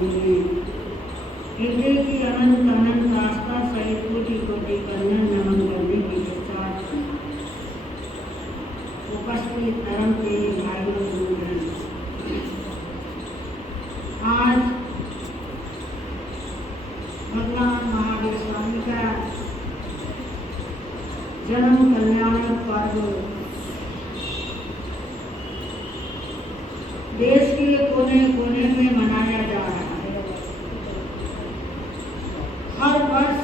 बोले। हृदय की अनंत अनंत आस्था सहित कोटि कोटि कंदन नमन करने के पश्चात उपस्थित धर्म के भाइयों बहनों, आज भगवान महावीर स्वामी का जन्म कल्याण पर्व देश के कोने कोने में मनाया जा रहा है। हर वर्ष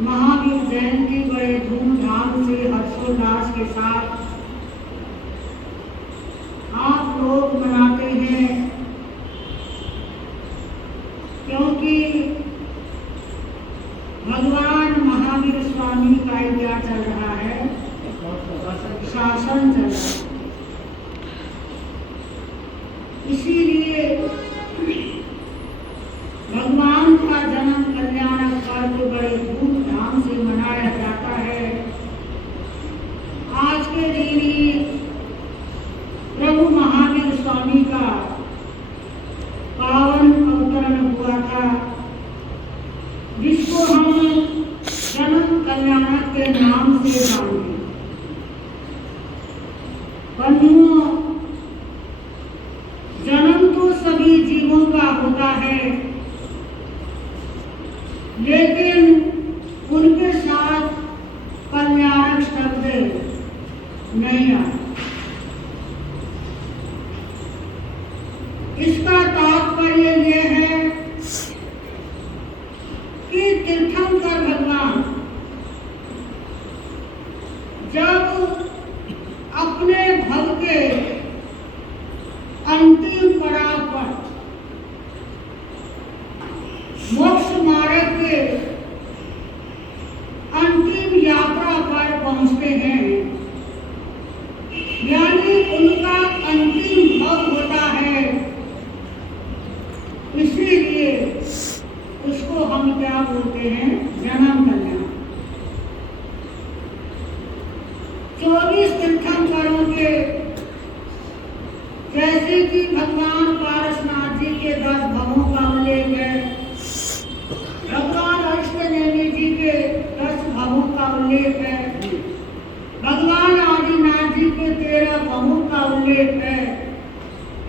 महावीर जयंती बड़े धूमधाम से हर्षोल्लास के साथ आप लोग मनाते हैं, क्योंकि भगवान महावीर स्वामी का क्या चल रहा है, शासन चल रहा है। इसीलिए भगवान का जन्म कल्याण पर्व बड़े धूमधाम से मनाया जाता है। आज के दिन ही प्रभु महावीर स्वामी का पावन अवतरण हुआ था, जिसको हम जन्म कल्याण के नाम से जानते हैं। बंधुओं, जन्म तो सभी जीवों का होता है, लेकिन उनके साथ कल्याणक शब्द नहीं आता। इसका तात्पर्य यह है कि तीर्थंकर भगवान जब अपने भव के अंतिम पड़ाव पर मोक्ष मार्ग के अंतिम यात्रा पर पहुंचते हैं, यानी उनका अंतिम भव होता है। इसीलिए उसको हम क्या बोलते हैं, जन्म कल्याण। 24 तीर्थंकरों के, जैसे कि भगवान पारसनाथ जी के 10 भवों का उल्लेख है, भगवान अष्टनेमी जी के 10 भवों का उल्लेख है, भगवान आदिनाथ जी के 13 भवों का उल्लेख है।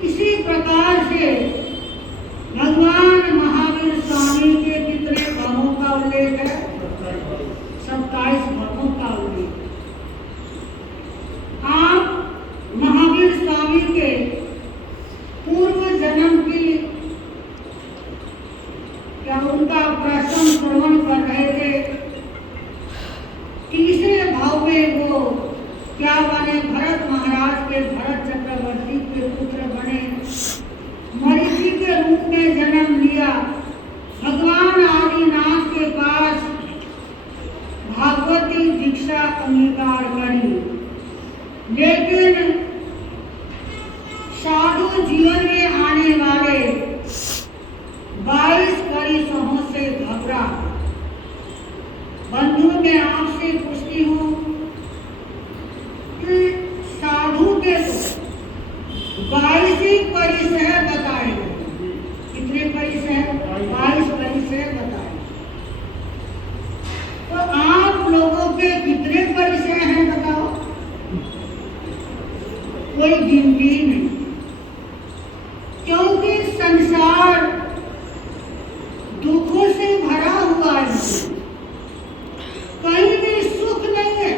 इसी प्रकार से भगवान महावीर स्वामी के कितने भवों का उल्लेख है, 27 भवों का उल्लेख। आप महावीर स्वामी के पूर्व जन्म की क्या उनका प्रश्न श्रवण कर रहे थे। तीसरे भाव में वो क्या बने, भरत महाराज के, भरत चक्रवर्ती के पुत्र बने, मरीचि के रूप में जन्म लिया, भगवान आदिनाथ के पास भागवती दीक्षा अंगीकार करी। लेकिन साधु जीवन में आने वाले 22 परिसहों से घबरा। बंधु, मैं आपसे पूछती हूँ कि साधु के 22 ही परिसह बताए गए। कितने परिसह? 22 परिसह बताए। तो आप लोगों के कितने परिसह हैं बताओ? कोई गिनती नहीं, क्योंकि संसार दुखों से भरा हुआ है, कहीं भी सुख नहीं है।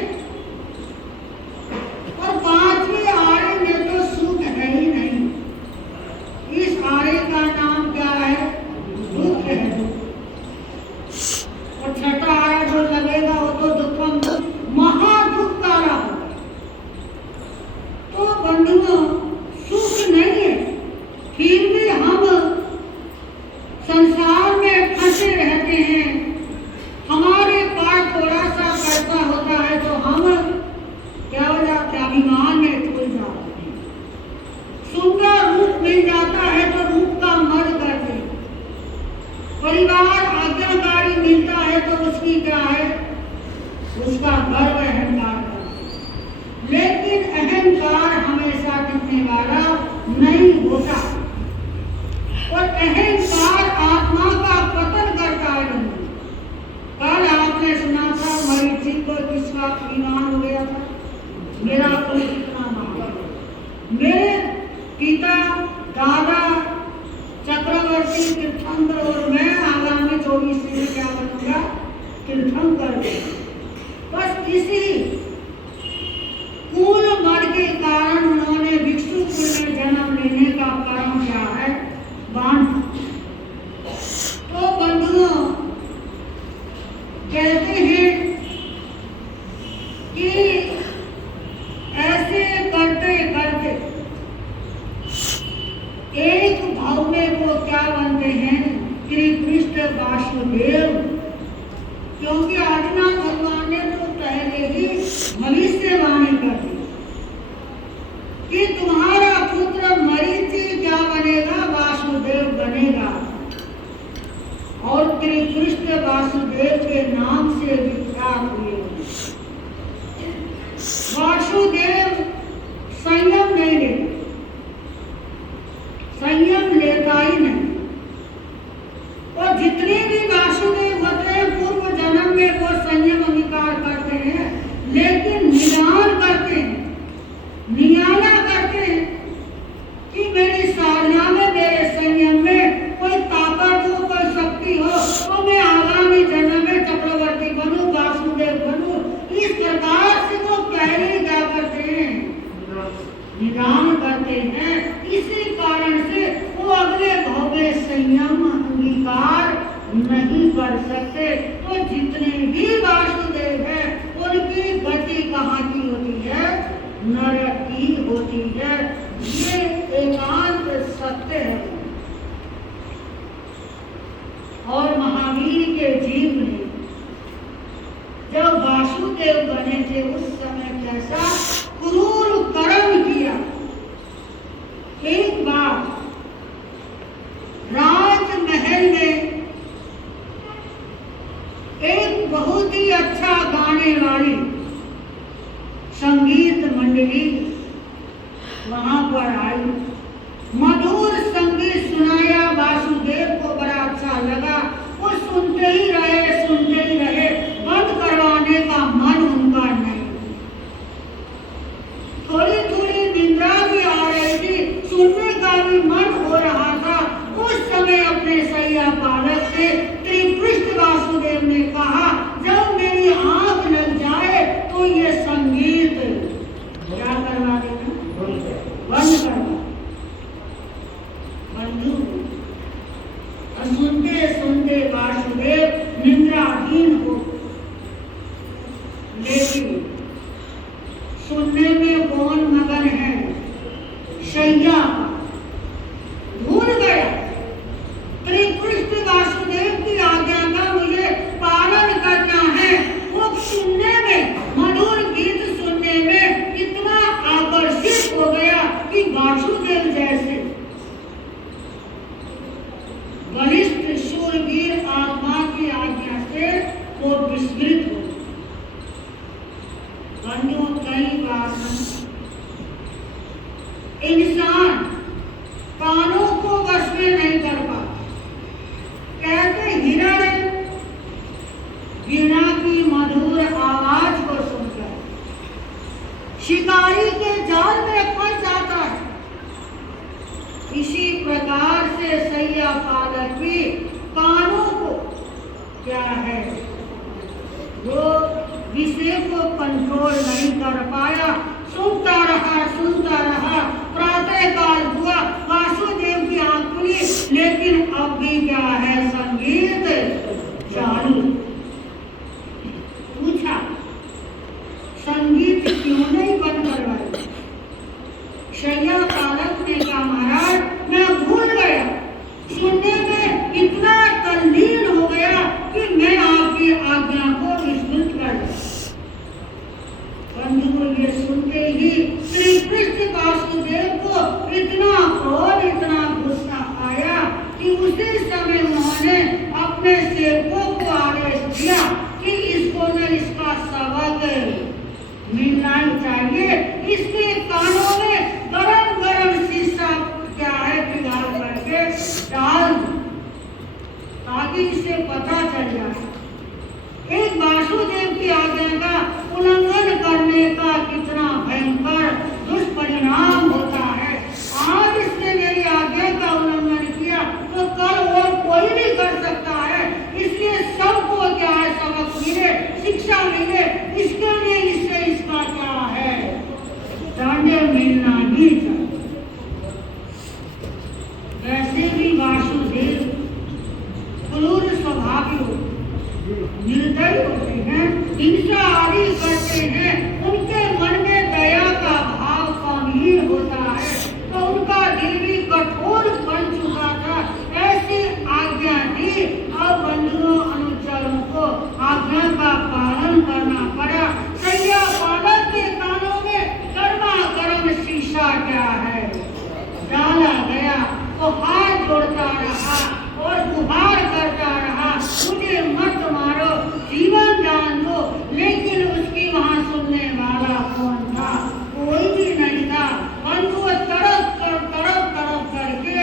और 5वें आरे में तो सुख है ही नहीं। इस आरे का नाम क्या है? दुख है। और 6ठा आरा जो लगेगा वो तो दुखम, महादुखकारा होगा। तो बंधुओं, सुख नहीं है, फिर भी हम संसार में फंसे रहते हैं। हमारे पास थोड़ा सा पैसा होता है तो हम क्या हो जाते हैं, अभिमान में खो जाते हैं। सुंदर रूप मिल जाता है तो रूप का मद करते हैं। परिवार आज्ञाकारी मिलता है तो उसकी क्या है, उसका गर्व अहंकार करते हैं। लेकिन अहंकार हमेशा टिकने वाला नहीं होता। और अहंकार आत्मा का पतन करता है। कल आपने सुना था मरीची को किसका विमान हो गया था, मेरा कुल कितना महान। मेरे पिता दादा चक्रवर्ती तीर्थंकर और मैं आगामी 24 में क्या बनूंगा, तीर्थंकर। बस इसी कुल मर के कारण उन्होंने भिक्षु कुल में जन्म लेने का कारण क्या है, बाण। तो बंधुओं कहते हैं कि ऐसे करते करते एक भाव में वो क्या बनते हैं, श्री कृष्ण वासुदेव। क्योंकि आदिनाथ भगवान ने तो पहले ही भविष्यवाणी कर दी कि तुम्हारा पुत्र मरीचि क्या बनेगा, वासुदेव बनेगा। और श्री कृष्ण वासुदेव के नाम से विख्यात हुए। वासुदेव संयम नहीं लेते, संयम लेता ही नहीं। और जितने भी वासुदेव होते हैं पूर्व जन्म में वो संयम अंगीकार करते हैं, लेकिन निदान करते हैं, नियाला करते हैं कि मेरी साधना में, मेरे संयम में कोई ताकत हो, कोई शक्ति हो, तो मैं आगामी जन्म में चक्रवर्ती बनूं, वासुदेव बनूं। इस प्रकार से वो पहले क्या करते हैं, निदान करते हैं। इसी कारण से वो अगले भाव में संयम अंगीकार नहीं कर सकते। तो जितने भी वासुदेव हैं उनकी गति कहाँ की होती है, नरक की होती है। ये एकांत सत्य है। और महावीर के जीव ने जब वासुदेव बने थे उस समय कैसा क्रूर कर्म किया। एक बार राजमहल में एक बहुत ही अच्छा गाने वाली संगीत मंडली वहां पर आई। मधुर संगीत सुनाया, वासुदेव को बड़ा अच्छा लगा। वो सुनते ही रहे, सुनते ही रहे, बंद करवाने का मन उनका नहीं। थोड़ी थोड़ी निंद्रा भी आ रही थी, सुनने का भी मन हो रहा था। उस समय अपने सैया बालक से श्री कृष्ण वासुदेव ने कहा, जब मेरी आंख लग जाए तो ये संगीत क्या करवा देना, बंद करवा। बंधु सुनते सुनते वासुदेव निद्राहीन हो, लेकिन सुनने में कौन मगन है, शैया भूल गया। श्री कृष्ण वासुदेव की आज्ञा का मुझे पालन करना है। वो सुनने में, मधुर गीत सुनने में इतना आकर्षित हो गया कि वासुदेव जैसे वरिष्ठ शूरवीर आत्मा की आज्ञा से वो विस्मृत हो। बंधुओं कई बार इंसान कानों को वश में नहीं कर पाता। कहते हिरण वीणा की मधुर आवाज को सुनकर शिकारी के जाल में फंस जाता है। इसी प्रकार से सैया पालक भी कानों को क्या है, वो विषय को कंट्रोल नहीं कर पाया। सुनता रहा। प्रातः काल हुआ, वासुदेव की आंख खुली, लेकिन अब भी क्या है, संगीत चालू। पूछा, संगीत क्यों नहीं बंद करवाया? शैया पालक ने कहा, महाराज मैं भूल गया, सुनने में इतना तल्लीन हो गया कि मैं आपकी आज्ञा को विस्मृत कर दिया। बंधुओं ये सुनते ही श्री कृष्ण वासुदेव को इतना क्रोध, इतना गुस्सा आया कि उसी समय उन्होंने अपने सेवकों को आदेश कार्य करते हैं उनके मन में दया का भाव कमहीन होता है, तो उनका दिल भी कठोर बन चुका था। ऐसी आज्ञा दी। अब बंधुओं अनुचरों को आज्ञा का पालन करना पड़ा। सैया पालक के कानों में गर्मा गर्म शीशा क्या है डाला गया, तो हाथ जोड़ता रहा और गुहार करता रहा, मुझे मत मारो, जीवन दान दो। लेकिन उसकी वहां सुनने वाला कौन था? कोई भी नहीं था। बंधु तड़प करके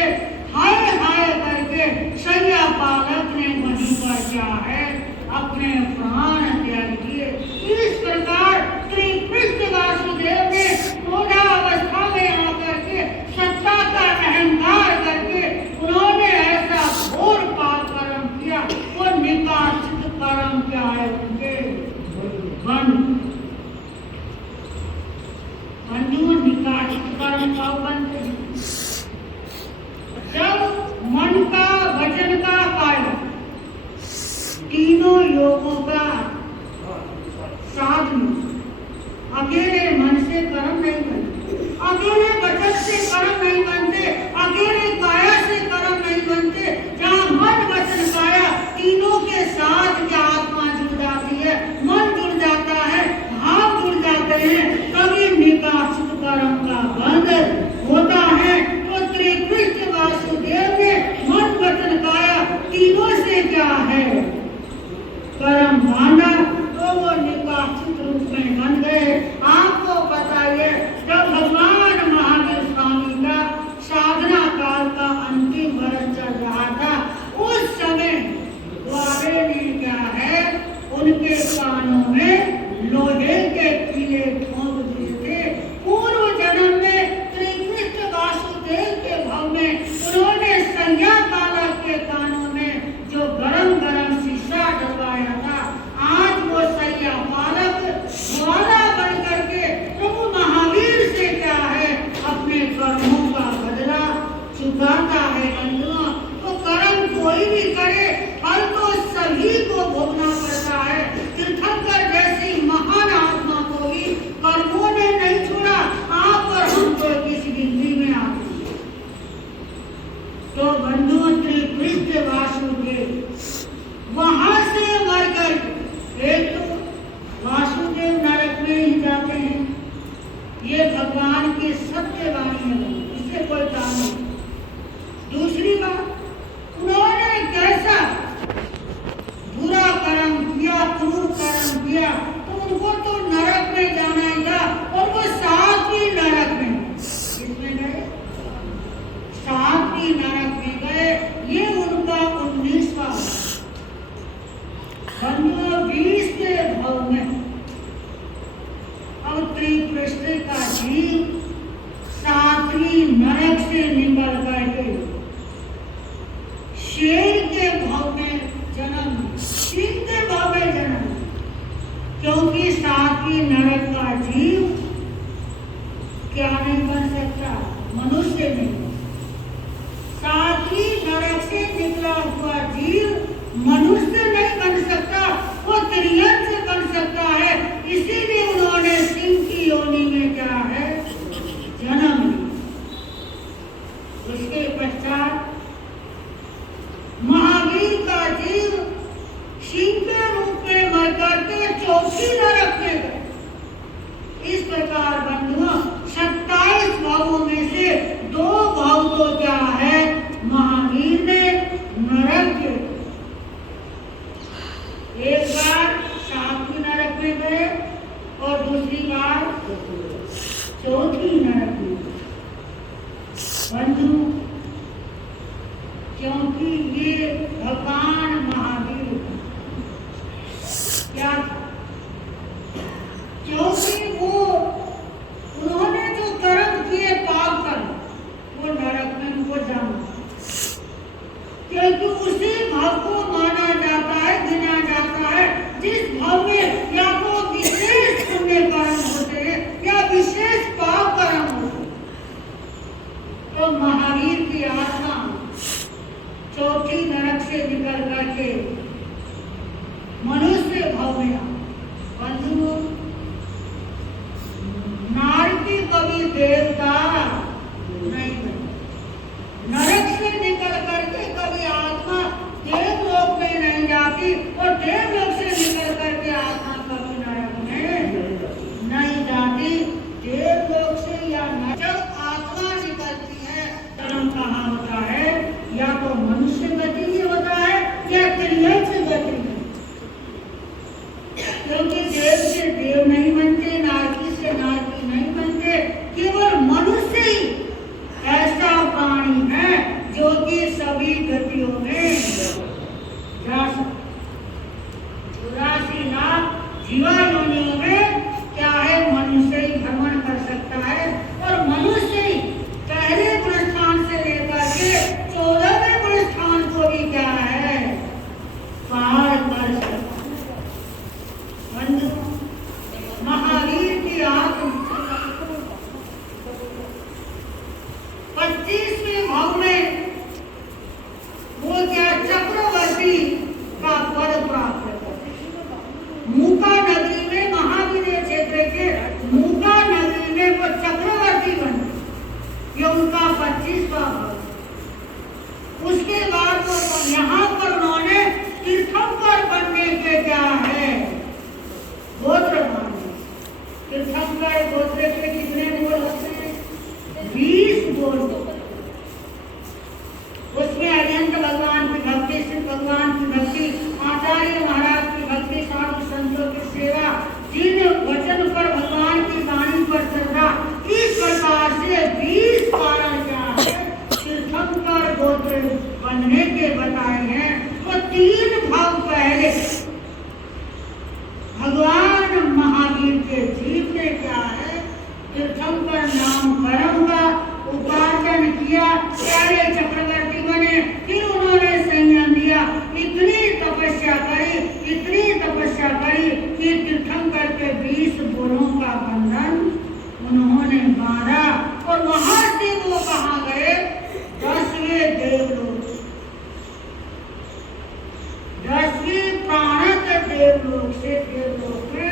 हाय हाय करके सैया पालक ने वहीं पर क्या है अपने प्राण त्याग दिए। इस प्रकार श्री कृष्ण वासुदेव ने मूढ़ावस्था में आकर के सत्ता का अहंकार करके उन्होंने ऐसा घोर पाप कर्म किया। वो निकासित कर्म क्या है उनके बंधु निकासित कर्म का बनते हैं। जब मन का वचन का पालन तीनों योगों का साधन, अकेले मन से कर्म नहीं बनते, अकेले वचन से कर्म नहीं बनते, अकेले काया से कर्म नहीं बनते। जहाँ मन वचन काया तीनों के साथ क्या आत्मा जुड़ जाती है, मन जुड़ जाता है, भाव जुड़ जाते हैं, तभी निकासित कर्म का बंध होता है। तो श्री कृष्ण वासुदेव ने मन वचन काया तीनों से क्या है कर्म बांधा, तो वो निकासित रूप में बन गए। आपको बताइए, जब भगवान महावीर स्वामी का साधना काल का अंतिम वर्ष चल रहा था, उस समय द्वारे ने क्या है उनके कानों में लोहे के कीले ठोक दिए थे। पूर्व जन्म में श्री कृष्ण वासुदेव के भाव में उन्होंने संज्ञा पालक के कानों में जो गरम गरम शीशा डलवाया था, आज वो सैया पालक ज्वाला बन करके प्रभु महावीर से क्या है अपने कर्मों का बदला चुकाता है। बंधुओं, तो कर्म कोई भी करे, फल तो सभी को भोगना पड़ता है। तीर्थंकर जैसी महान आत्मा को भी कर्मों ने नहीं छोड़ा। आप और हम तो किस गिनती में आते हैं। तो बंधुओं, श्री कृष्ण वासुदेव वहां से मरकर एक तो वासुदेव नरक में ही जाते हैं, ये भगवान की सत्य वाणी है, इससे कोई काम नहीं। दूसरी बात, उन्होंने कैसा बुरा कर्म किया, क्रूर कर्म किया, तो उनको तो नरक में जाना ही था, और वो सातवीं नरक में किसमें गए? सातवीं नरक में गए। ये उनका 19वां 20 के भाव में। अब श्री कृष्ण का जीव सातवीं नरक से निकल करके शेर के भाव में जन्म, सिंह के भाव में जन्म, क्योंकि सातवीं नरक का जीव क्या नहीं बन सकता? मनुष्य नहीं। सातवीं नरक से निकला हुआ जीव मनुष्य नहीं बन सकता, वो त्रियंश बन सकता है। इसीलिए उन्होंने सिंह की योनि में क्या है जन्म लिया। उसके पश्चात महावीर का जीव सिंह के रूप में मर करके चौथी नरक में गए। इस प्रकार बंधुओं, 27 भावों में से 2 भाव तो क्या है महावीर ने नरक के, एक बार 7वीं नरक में गए और दूसरी बार 4थी नरक में। बंधु, क्योंकि ये भगवान महावीर क्या, क्योंकि वो उन्होंने जो कर्म किए पाप कर्म, वो नरक में उनको जाना, क्योंकि उसी भाव को माना जाता है, गिना जाता है, जिस भाव में या तो विशेष पुण्य कर्म होते हैं या विशेष पाप कर्म होते हैं। तो महावीर की आत्मा चौथी नरक से निकल करके मनुष्य भाव में। बंधुओं, बनने के बताए हैं। तो 3 भाव पहले भगवान महावीर के जीव ने क्या है, तीर्थंकर नाम कर्म का उपार्जन किया, प्यारे चक्रवर्ती बने, फिर उन्होंने संयम दिया, इतनी तपस्या करी कि तीर्थंकर के 20 बोलों का बंधन उन्होंने बांधा और वहां से वो कहाँ गए, 10वें देवलोक, 10वें प्राणत देवलोक से देवलोक में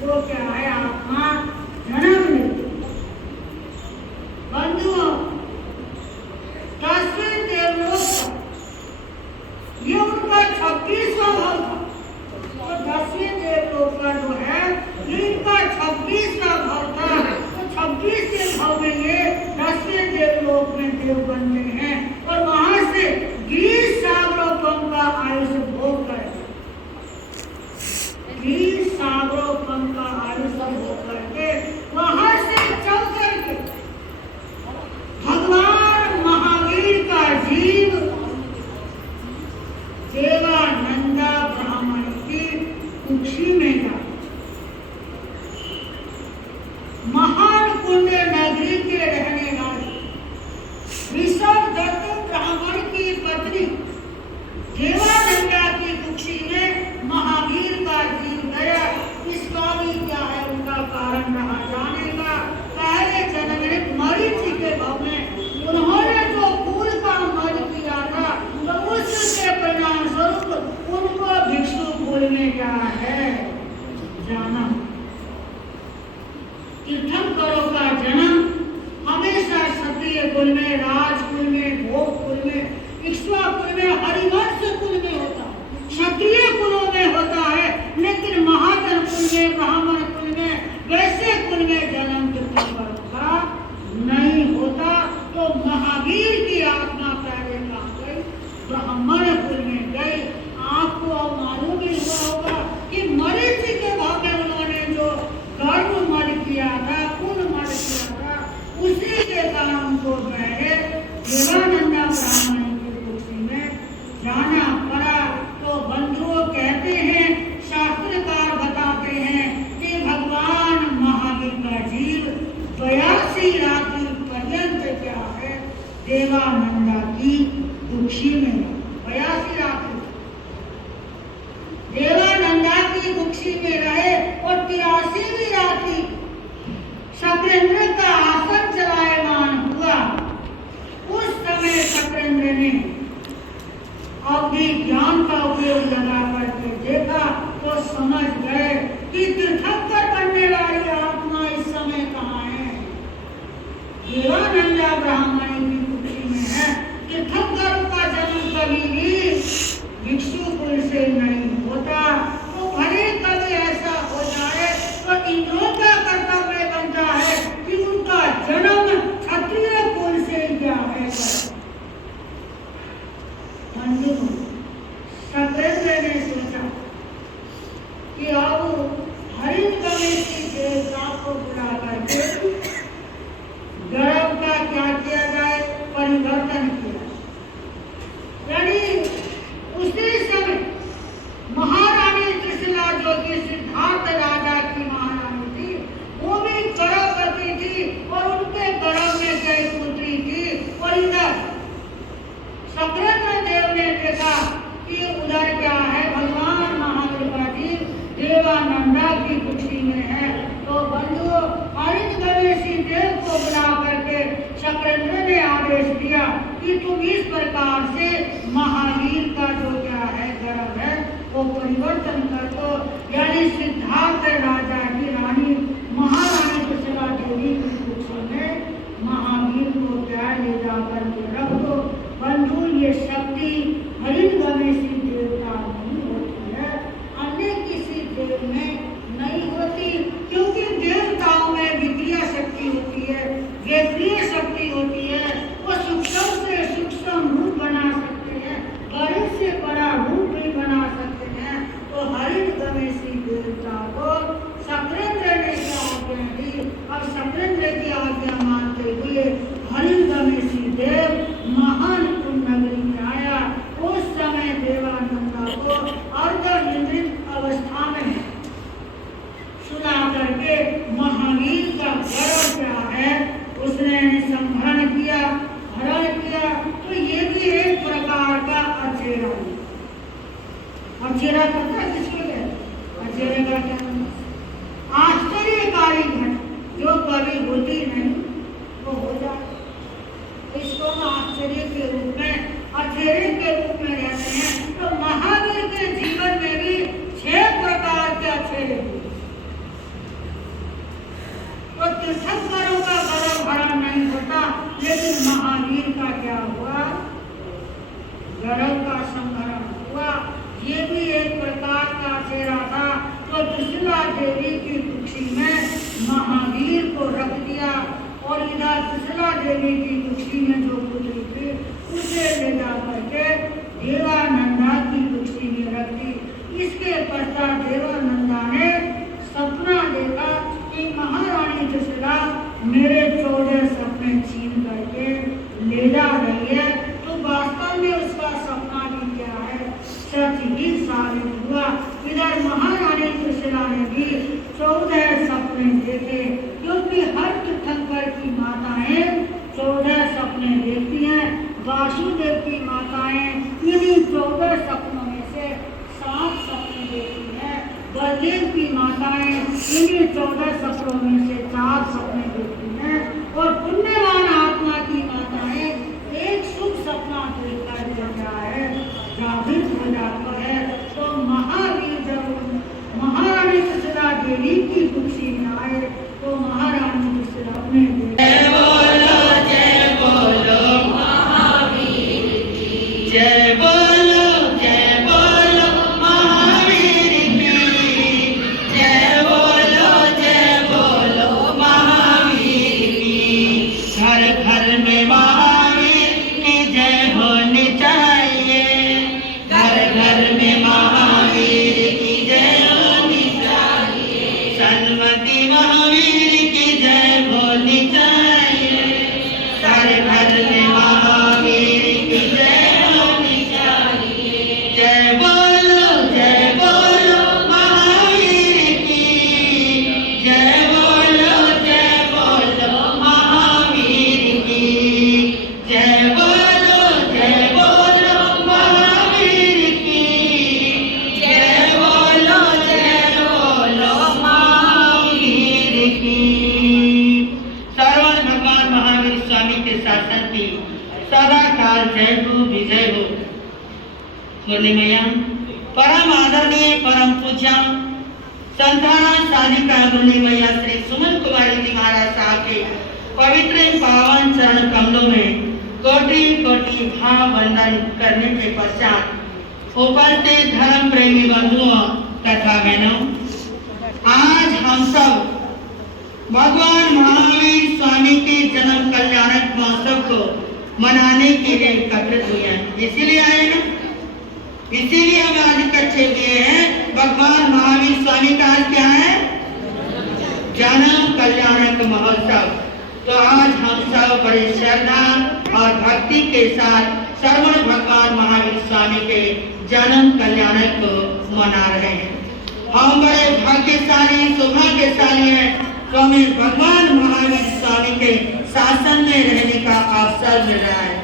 वो क्या है, आत्मा जन्म लेती। बंधुओं, 10वें देवलोक ये उनका 26वां भाव था। तो 10वें देवलोक का जो है ये इनका 26वां भाव था। तो 26वें भाव में ये 10वें देवलोक में देव बनते हैं और वहां से 20 सागरोपम का आयुष भोग करते, 20 सागरोपम का आयुष भोग करके वहां से चल करके भगवान महावीर का जीव देवानंदा ब्राह्मण की कुक्षी में जा, महान कुंड नगरी के रहने वाले ऋषभ दत्त ब्राह्मण की पत्नी देवानंदा की कुक्षी में महावीर का जीव गया। इसका भी क्या है, उनका कारण रहा जाने का। पहले जन्म में मरीचि के भाव में उन्होंने जो फूल का मद किया था, तो उसके परिणाम स्वरूप उनको भिक्षु कुल में क्या है जाना। तीर्थंकरों का जन्म हमेशा क्षत्रिय कुल में, राजकुल में, भोग कुल में, इक्ष्वाकुल में, हरिवंश कुल में होता है, क्षत्रिय कुलों में होता है, लेकिन महाजन कुल में, ब्राह्मण कुल में, वैसे कुल में जन्म तीर्थंकरों का नहीं होता। तो महावीर की आत्मा पहले कहाँ गई, ब्राह्मण कुल में गई। आपको मालूम ही हुआ होगा कि मरीचि के भाव में उन्होंने जो कर्म मद किया था, पुण्य मद किया था, उसी के कारण को पहले देवानंदा ब्राह्मण की कुक्षी में जाना पड़ा। तो बंधुओं कहते हैं, शास्त्रकार बताते हैं कि भगवान महावीर का जीव 82 रात्रि पर्यंत क्या है, देवानंदा की कुक्षी में 82 रात्रि देवानंदा की कुक्षी में रहे और 83वीं रात्रि शक्रेंद्र का आसन चलायमान हुआ। उस समय शक्रेंद्र ने अवधि ज्ञान का उपयोग लगा करके देखा तो समझ गए कि तीर्थंकर बनने वाली आत्मा इस समय कहाँ है, देवानंदा ब्राह्मण की कुक्षी में है। तीर्थंकरों का जन्म कभी भी भिक्षु कुल से नहीं होता। तो भले कभी ऐसा हो जाए तो इंद्रों का कर्तव्य बनता है कि उनका जन्म क्षत्रिय कुल से क्या है। शक्रेंद्र ने सोचा कि अब हरिणगमेशी देवता को बुला करके गर्भ का क्या किया जाए, परिवर्तन किया। यानी उसी समय महारानी त्रिशला जो कि सिद्धार्थ राजा की महारानी थी, वो भी गर्भवती थी और उनके गर्भ में कई पुत्री थी। और इधर शक्रेंद्र देव ने देखा कि उधर क्या है, भगवान महावीर का जीव देवानंदा की कुक्षी में है। तो बंधुओं, हरिणगमेशी देव को बुला करके शक्रेंद्र ने आदेश दिया कि तुम इस प्रकार से महावीर का जो क्या है गर्भ है वो परिवर्तन कर दो। यानी सिद्धार्थ राजा की रानी महारानी त्रिशला देवी की कुक्षी में महावीर को क्या ले जाकर के रख दो। बंधु, ये शक्ति हरिणगमेशी देवता नहीं होती है, अन्य किसी देव में नहीं होती, क्योंकि देवताओं में विक्रिया शक्ति होती है, वेत्रीय शक्ति होती है। वो सूक्ष्म से सूक्ष्म रूप बना सकते हैं, बड़े से बड़ा रूप भी बना सकते हैं। तो हरिणगमेशी देवता को अचेरा पता है किसको कहते? अचेरे का क्या आश्चर्यकारी घटना जो कभी होती नहीं वो हो जाए, इसको हम आश्चर्य के रूप में, अचेरे के रूप में रहते हैं। तो महावीर के जीवन में भी 6 प्रकार के अचेरे हुए। तो तीर्थंकरों का गर्भ हरण नहीं होता, लेकिन महावीर का क्या हुआ? गर्भ का संहरण हुआ। ये भी एक प्रकार का अचेरा था। तो त्रिशिला देवी की कुक्षी में महावीर को रख दिया और इधर त्रिशिला देवी की कुक्षी में जो पुत्री थी उसे ले जा करके देवानंदा की कुक्षी में रख दी। इसके पश्चात देवानंदा ने सपना देखा कि महारानी त्रिशिला मेरे 14 सपने छीन करके ले जा रही है। तो वास्तव में उसका सपना भी क्या है? सच ही साबित हुआ। इधर महारानी त्रिशिला ने भी 14 सपने देखे, क्योंकि हर तीर्थंकर की माताएं 14 सपने देखती हैं। वासुदेव की माताएं इन्हीं 14 सपनों में से 7 सपने देखती हैं। बलदेव की माताएं इन्हीं 14 सपनों में से 4 सपने देखती हैं। और पुण्यवान आत्मा की माताएं एक शुभ सपना देखकर क्या है? जागृत हो जाता है। तो महावीर जब महारानी त्रिशिला देवी की कुक्षी में आए तो महारानी त्रिशिला ने जय बोलो महावीर की, जय बोलो महावीर की, जय बोलो महावीर की। घर घर में महावीर की जय होनी चाहिए, घर घर में महावीर की जय होनी चाहिए, सन्मति महावीर की जय होनी चाहिए, घर घर में महावीर की जय होनी चाहिए। जय बोलो महावीर की, जय बोलो महावीर की, जय बोलो महावीर की, जय बोलो महावीर की। श्रवण भगवान महावीर स्वामी के शासन की सदा काल जय हो, विजय हो। मुरली मैया परम आदरणीय परम पूज्य संताना साधिका मुरली मैया श्री सुमन कुमारी जी महाराज साहब के पवित्र पावन चरण कमलों में कोटि कोटि भाव वंदन करने के पश्चात उपस्थित धर्म प्रेमी बंधुओं तथा बहनों, आज हम सब भगवान महावीर स्वामी के जन्म कल्याणक महोत्सव को मनाने के लिए एकत्रित हुए हैं। इसीलिए आए ना, इसीलिए हम आज इकट्ठे हुए हैं। भगवान महावीर स्वामी का आज क्या है? जन्म कल्याणक महोत्सव। तो आज हम सब बड़ी श्रद्धा और भक्ति के साथ श्रवण भगवान महावीर स्वामी के जन्म कल्याणक को मना रहे हैं। हम बड़े भाग्यशाली सौभाग्यशाली हैं, तो हमें भगवान महावीर स्वामी के शासन में रहने का अवसर मिल रहा है।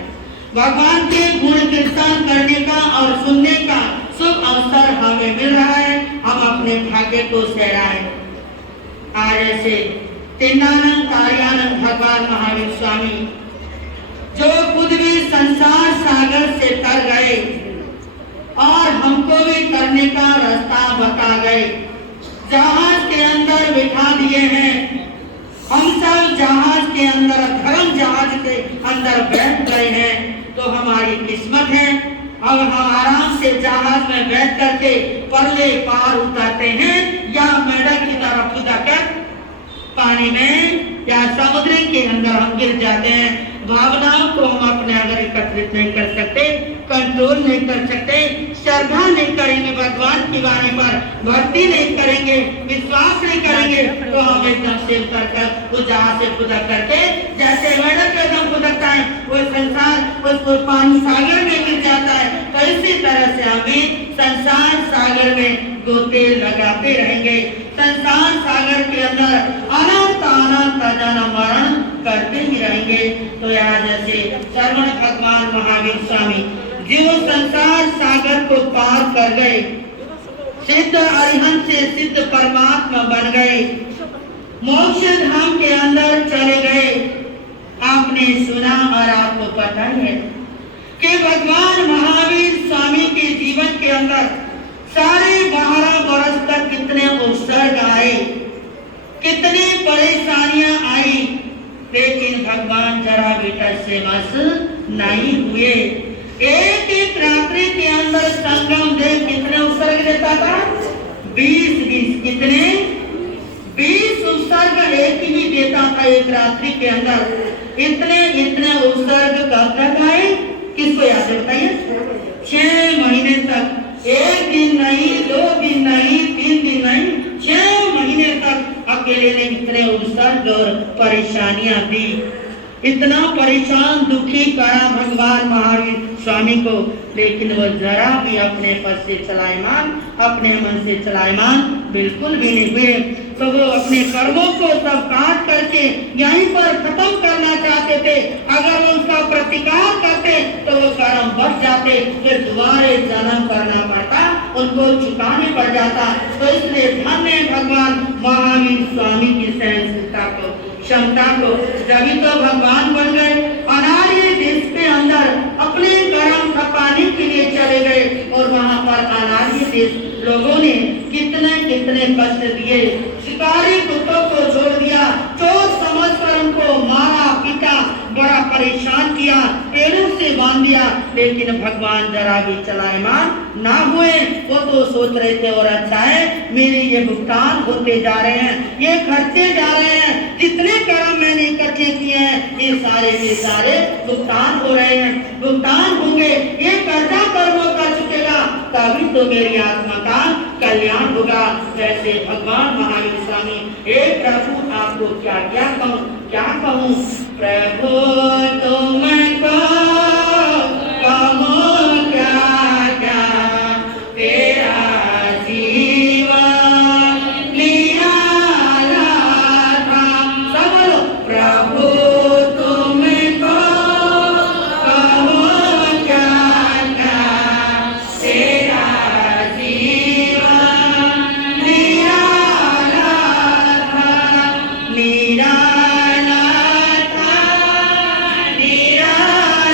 भगवान के गुण कीर्तन करने का और सुनने का शुभ अवसर हमें मिल रहा है। हम अपने भाग्य को सहराएं। आज ऐसे तीनानंद कार्यानंद भगवान महावीर स्वामी जो खुद भी संसार सागर से तर गए और हमको भी करने का रास्ता बता गए, जहाज के अंदर बिठा दिए हैं। हम सब जहाज के अंदर, धर्म जहाज के अंदर बैठ गए हैं। तो हमारी किस्मत है, अब हम आराम से जहाज में बैठ करके परले पार उतरते हैं, या मेढक की तरह कूदकर पानी में या समुद्र के अंदर हम गिर जाते हैं। भावनाओं को हम अपने अगर एकत्रित नहीं कर सकते, कंट्रोल नहीं कर सकते, श्रद्धा नहीं करेंगे, भगवान की वाणी पर भक्ति नहीं करेंगे, विश्वास नहीं करेंगे, तो हम एकदम से उतर कर उस जहाज से खुदा करके, जैसे मेढक एकदम खुदकता है वो संसार उसको पानी सागर में गिर जाता है, तो इसी तरह से हमें संसार सागर में गोते लगाते रहेंगे। संसार सागर के अंदर अनंत अनंत जन्म मरण करते ही रहेंगे। तो यहाँ जैसे श्रवण भगवान महावीर स्वामी जो संसार सागर को पार कर गए, सिद्ध अरिहंत से सिद्ध परमात्मा बन गए, मोक्ष धाम के अंदर चले गए। आपने सुना और आपको पता है कि भगवान महावीर स्वामी के जीवन के अंदर सारे 12 वर्ष तक कितने उपसर्ग आए, कितनी परेशानियां आई, लेकिन भगवान जरा बेटा से मस नहीं हुए। एक रात्रि के अंदर संगम देव कितने उपसर्ग देता था? 20 कितने 20 उपसर्ग एक ही देता था एक रात्रि के अंदर। इतने उपसर्ग कब तक आए? किसको याद है बताइए? 6 महीने तक, 1 दिन नहीं, 2 दिन नहीं, 3 दिन नहीं, 6 महीने तक अकेले ने इतने उपसर्ग और परेशानियां दी। इतना परेशान दुखी करा भगवान महावीर स्वामी को, लेकिन वो जरा भी अपने पद से चलायमान, अपने मन से चलायमान बिल्कुल भी नहीं हुए। तो वो अपने कर्मों को सब काट करके यहीं पर खत्म करना चाहते थे। अगर वो उसका प्रतिकार करते तो वो कर्म बढ़ जाते, फिर दोबारा जन्म करना पड़ता, उनको चुकाने पड़ जाता। तो इसलिए धन्य भगवान महावीर स्वामी की सहनशीलता को, क्षमता को। जब तो भगवान बन गए, अनार्य देश के अंदर अपने कर्म खपाने के लिए चले गए, और वहां पर अनार्य देश लोगों ने कितने कष्ट दिए। शिकारी कुत्तों को छोड़ दिया, चोर समझकर उनको मारा पीटा, बड़ा परेशान किया, पेड़ों से बांध दिया, लेकिन भगवान जरा भी चलायमान ना हुए। वो तो सोच रहे थे और अच्छा है मेरे ये भुगतान होते जा रहे हैं, ये खर्चे जा रहे हैं, जितने कर्म मैंने इकट्ठे किए हैं ये सारे भुगतान हो रहे हैं, भुगतान होंगे, ये कर्जा कर्मों का चुकेगा, तभी तो मेरी आत्मा का कल्याण होगा। जैसे भगवान महावीर स्वामी, हे प्रभु आपको क्या कहूँ प्रभु तुमको कहूँ क्या तेरा जीवन निराला था। सब बोलो प्रभु तुमको कहूँ क्या तेरा जीवन निराला था, निराला था, निराला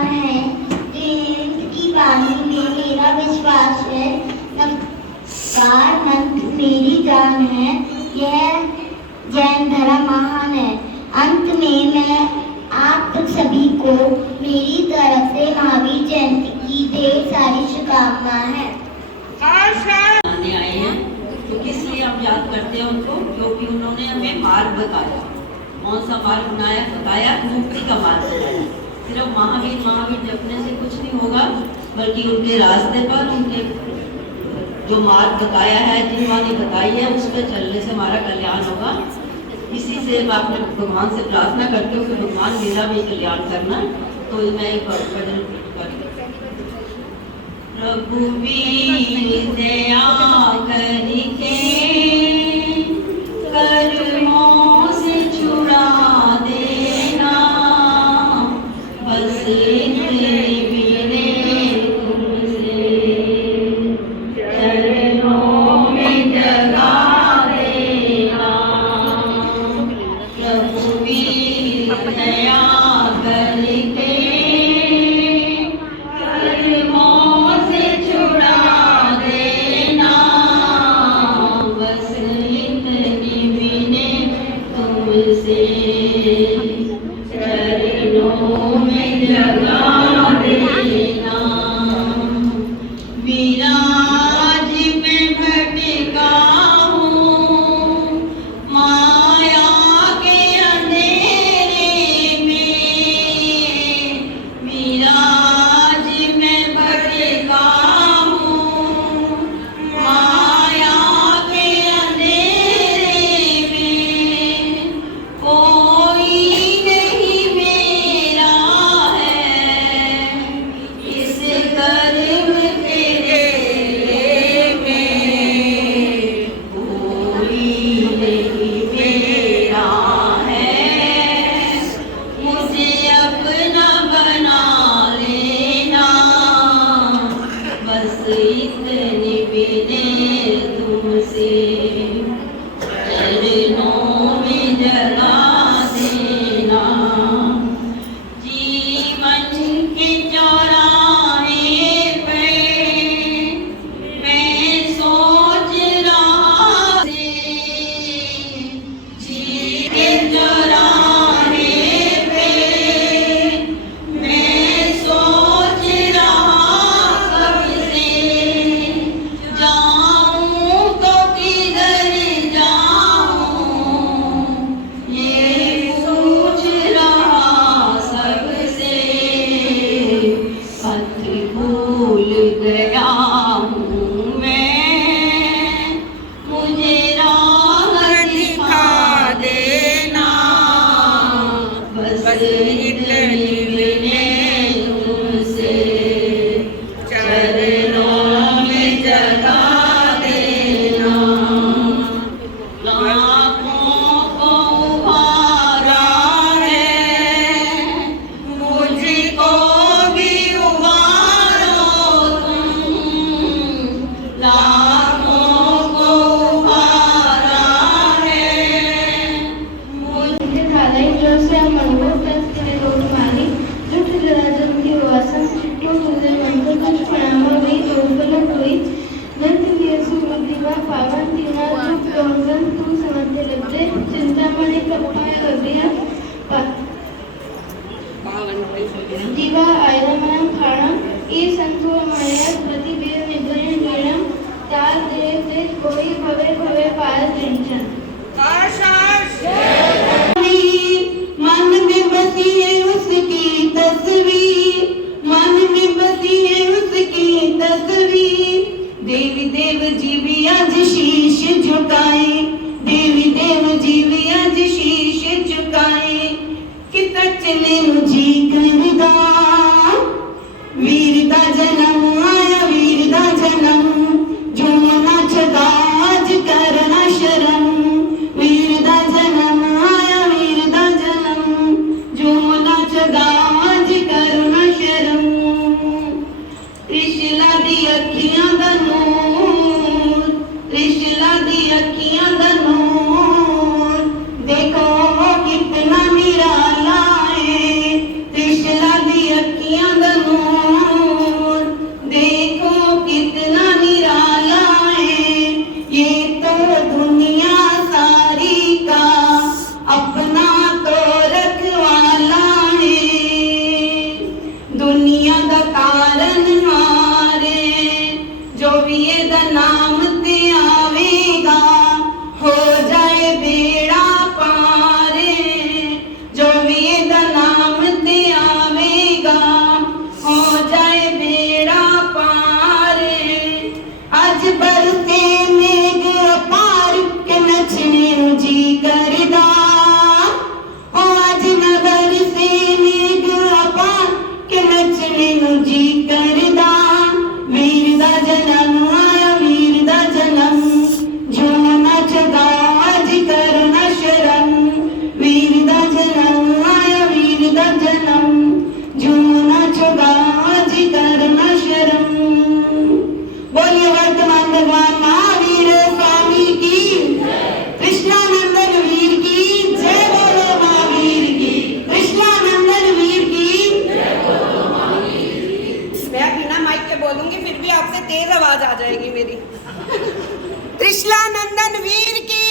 महान है। की वाणी में मेरा विश्वास है। नमस्कार मंत्र मेरी जान है। यह जैन धर्म महान है। अंत में मैं आप सभी को मेरी तरफ से महावीर जयंती की ढेर सारी शुभकामनाएं हैं। आने आए हैं तो किस लिए हम याद करते हैं उनको, क्योंकि उन्होंने हमें मार्ग बताया। कौन सा मार्ग बताया? मुक्ति का मार्ग बताया। सिर्फ महावीर महावीर जपने से कुछ नहीं होगा, बल्कि उनके रास्ते पर उनके जो मार्ग बताया है, जिनवानी बताई है, उस पर चलने से हमारा कल्याण होगा। इसी से मैं अपने भगवान से प्रार्थना करती हूँ कि भगवान मेरा भी कल्याण करना। तो मैं एक भजन रघुवीर दया करके कर्मों से छुड़ा देना, बस विने तुमसे चरणों में जगा देना। रघुवीर दया करके चरणों में जगा देना। विराज में भटका हूँ माया के अंधेरे में। विराज में भटका हूँ माया के अंधेरे में। कोई नहीं मेरा है इस कर्म के घेरे में। कोई नहीं मेरा है मुझे अपना बना लेना, बस इतनी विनय तुमसे चरणों में जगा देना। जीवन के चौराहे पे मैं सोच रहा से, जी के चौराहे पे मैं सोच रहा कब से, जाऊं तो किधर जाऊं ये पूछ रहा सबसे। पथ भूल गया हूँ मैं, मुझे राह दिखा देना, बस इतनी विनय तुमसे चरणों में जगा देना। लाखों को उभारा है, मुझको भी उभारो तुम। लाखों को उभारा है, मुझे धालाई जो से मनोहर तक के रोमानी जो जराजन की वासन जो तुझे मंत्र कुछ प्रणाम भी दोगुना हुई। नंद यीशु प्रतिभा पावन तीना जो दोगुन तू समझते लगते चिंतामणि कपाय अभिया दिवा आयरमन खाना ई संतोष मणिया प्रतिबीर निगरण गणम ताल देव से कोई भवे भवे पार टेंशन। मन में बसी है उसकी तस्वीर, मन में बसी है उसकी तस्वीर। देवी देव जी भी आज शीश झुकाए, देवी देव जी भी आज शीश झुकाए। कि तचने मुझे करदा वीर दा जन्म आया, वीर दा जन्म जो नाच गाज करना शर्म। वीर दा जन्म आया, वीर दा जन्म जो नाच गाज करना शर्म। त्रिशला दी अखियां दा नूर, त्रिशला दी अखियां दा नूर, देखो कितना निराला है। त्रिशला माइक पे बोलूंगी, फिर भी आपसे तेज आवाज आ जाएगी मेरी। त्रिशला नंदन वीर की